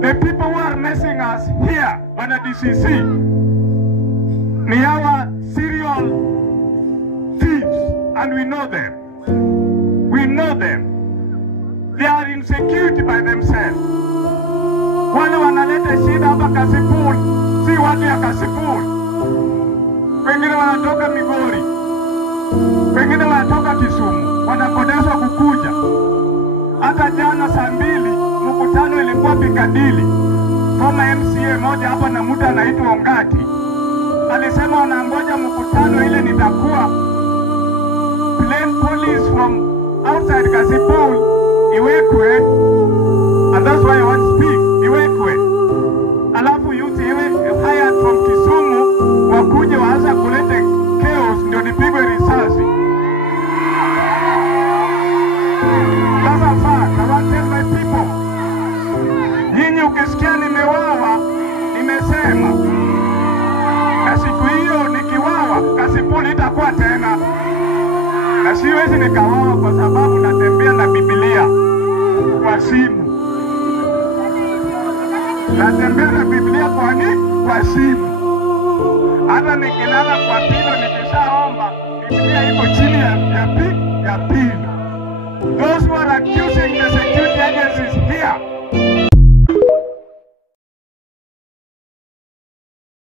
The people who are messing us here, Bwana DCC, ni our serial thieves, and we know them. We know them. They are in security by themselves. Wale wanaleta shida hapa Kasipul, si watu ya Kasipul. Wengine wanatoka Migori, wengine wanatoka Kisumu, wanakodeshwa kukuja. Hata jana saa 2 mkutano ilikuwa Pikadili. Former MCA moja hapa na mtu anaitwa Ongati alisema wanangoja mkutano ile nitakuwa plain police from outside Kasipul iwekwe, and that's why I want to speak. Iwekwe alafu youth iwe hired from Kisumu wakuje waanza kulete chaos ndio nipigwe risasi. That's a fact. I want to tell my people. Nyinyi ukisikia nimewawa, nimesema. Na siku hiyo nikiwawa, Kasipul itakuwa tena. Na siwezi nikawawa kwa sababu natembea na Biblia kwa simu. Natembea na Biblia kwa nini? Kwa simu. Hata nikilala kwa pilo nikishaomba, Biblia iko chini ya pili.